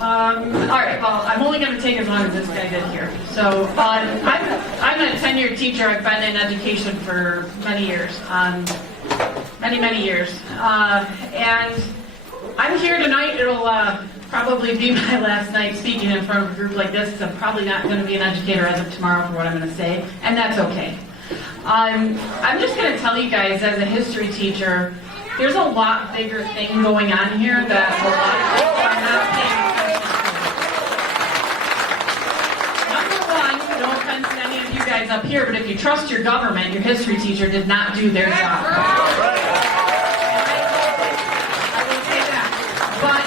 All right, well, I'm only going to take as long as this guy did here. So I'm a tenured teacher. I've been in education for many years, many years. And I'm here tonight. It'll probably be my last night speaking in front of a group like this, because I'm probably not going to be an educator as of tomorrow for what I'm going to say, and that's okay. I'm just going to tell you guys, as a history teacher, there's a lot bigger thing going on here that a lot of people are not paying attention to. Number one, no offense to any of you guys up here, but if you trust your government, your history teacher did not do their job. I will say that. But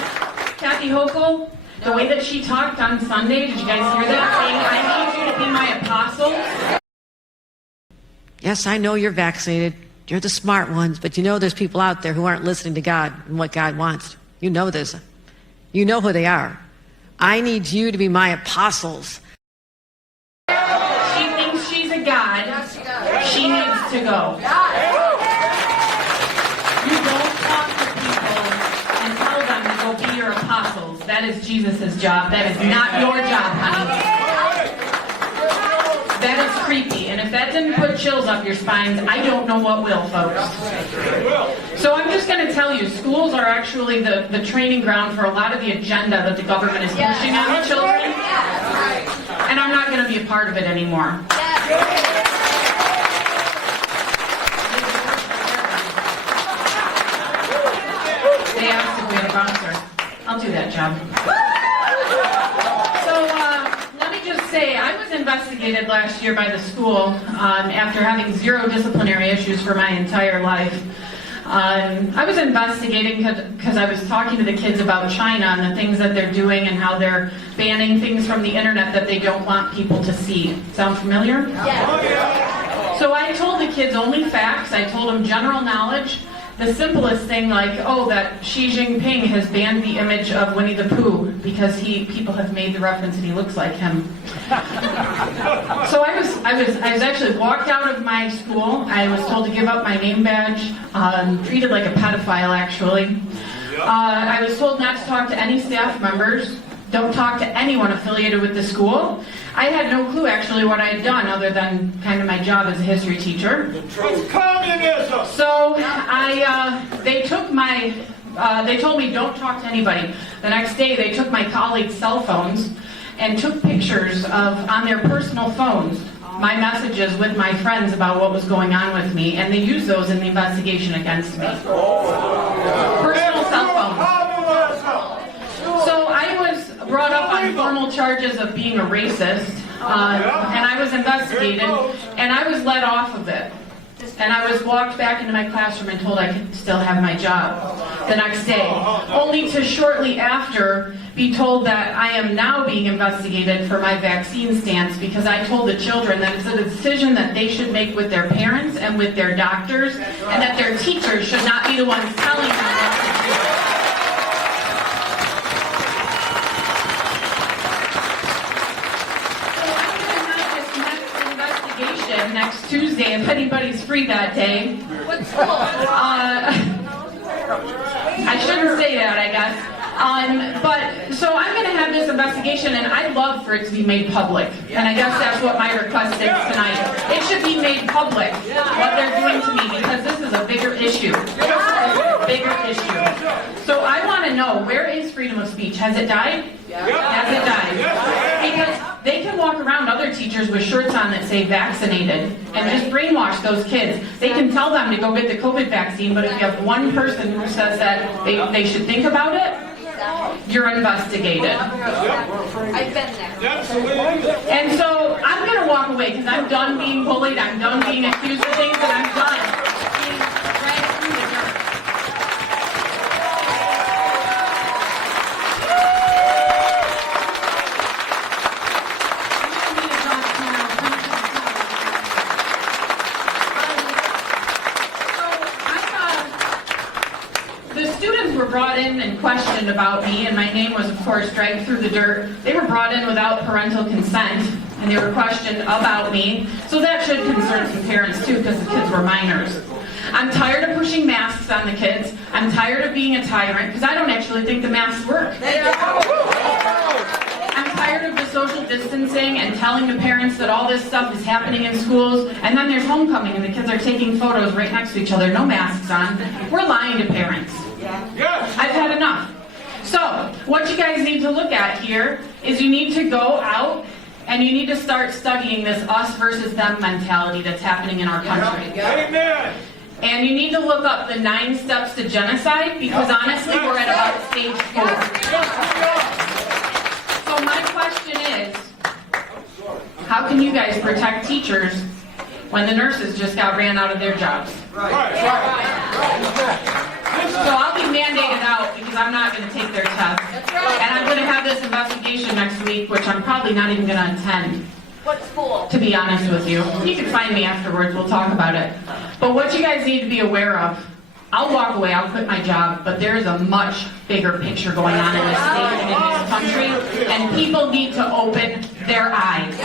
Kathy Hochul, the way that she talked on Sunday, did you guys hear that? Saying, I need you to be my apostles. Yes, I know you're vaccinated. You're the smart ones, but you know there's people out there who aren't listening to God and what God wants. You know this. You know who they are. I need you to be my apostles. She thinks she's a god. She needs to go. You don't talk to people and tell them to go be your apostles. That is Jesus' job. That is not your job, honey. That is creepy, and if that didn't put chills up your spines, I don't know what will, folks. So I'm just going to tell you, schools are actually the training ground for a lot of the agenda that the government is pushing on the children, and I'm not going to be a part of it anymore. They asked if we had a bouncer. I'll do that job. Say, I was investigated last year by the school after having zero disciplinary issues for my entire life. I was investigating because I was talking to the kids about China and the things that they're doing and how they're banning things from the internet that they don't want people to see. Sound familiar? Yeah. So I told the kids only facts. I told them general knowledge. The simplest thing, like, oh, that Xi Jinping has banned the image of Winnie the Pooh because people have made the reference and he looks like him. So I was actually walked out of my school. I was told to give up my name badge, treated like a pedophile, actually. I was told not to talk to any staff members. Don't talk to anyone affiliated with the school. I had no clue, actually, what I had done other than kind of my job as a history teacher. It's communism! So they told me don't talk to anybody. The next day, they took my colleagues' cell phones and took pictures on their personal phones, my messages with my friends about what was going on with me, and they used those in the investigation against me. Personal cell phones. So I was brought up on formal charges of being a racist, and I was investigated, and I was let off of it. And I was walked back into my classroom and told I could still have my job the next day, only to shortly after be told that I am now being investigated for my vaccine stance because I told the children that it's a decision that they should make with their parents and with their doctors, and that their teachers should not be the ones telling them what to do. Next Tuesday, if anybody's free that day. What school? I shouldn't say that, I guess. But so I'm going to have this investigation, and I'd love for it to be made public. And I guess that's what my request is tonight. It should be made public what they're doing to me, because this is a bigger issue. Bigger issue. So I want to know, where is freedom of speech? Has it died? Has it died? Because they can walk around, other teachers, with shirts on that say vaccinated and just brainwash those kids. They can tell them to go get the COVID vaccine, but if you have one person who says that they should think about it, you're investigated. I've been there. And so I'm going to walk away because I'm done being bullied, I'm done being accused of things, and I'm done being dragged through the dirt. Brought in and questioned about me, and my name was, of course, dragged through the dirt. They were brought in without parental consent, and they were questioned about me. So that should concern some parents, too, because the kids were minors. I'm tired of pushing masks on the kids. I'm tired of being a tyrant because I don't actually think the masks work. I'm tired of the social distancing and telling the parents that all this stuff is happening in schools, and then there's homecoming and the kids are taking photos right next to each other, no masks on. We're lying to parents. I've had enough. So, what you guys need to look at here is you need to go out and you need to start studying this us versus them mentality that's happening in our country. Amen. And you need to look up the 9 steps to genocide, because honestly, we're at about stage 4. So my question is, how can you guys protect teachers when the nurses just got ran out of their jobs? So I'll be mandated out because I'm not going to take their test. And I'm going to have this investigation next week, which I'm probably not even going to attend. What school? To be honest with you. You can find me afterwards, we'll talk about it. But what you guys need to be aware of, I'll walk away, I'll quit my job, but there is a much bigger picture going on in this state and in this country, and people need to open their eyes.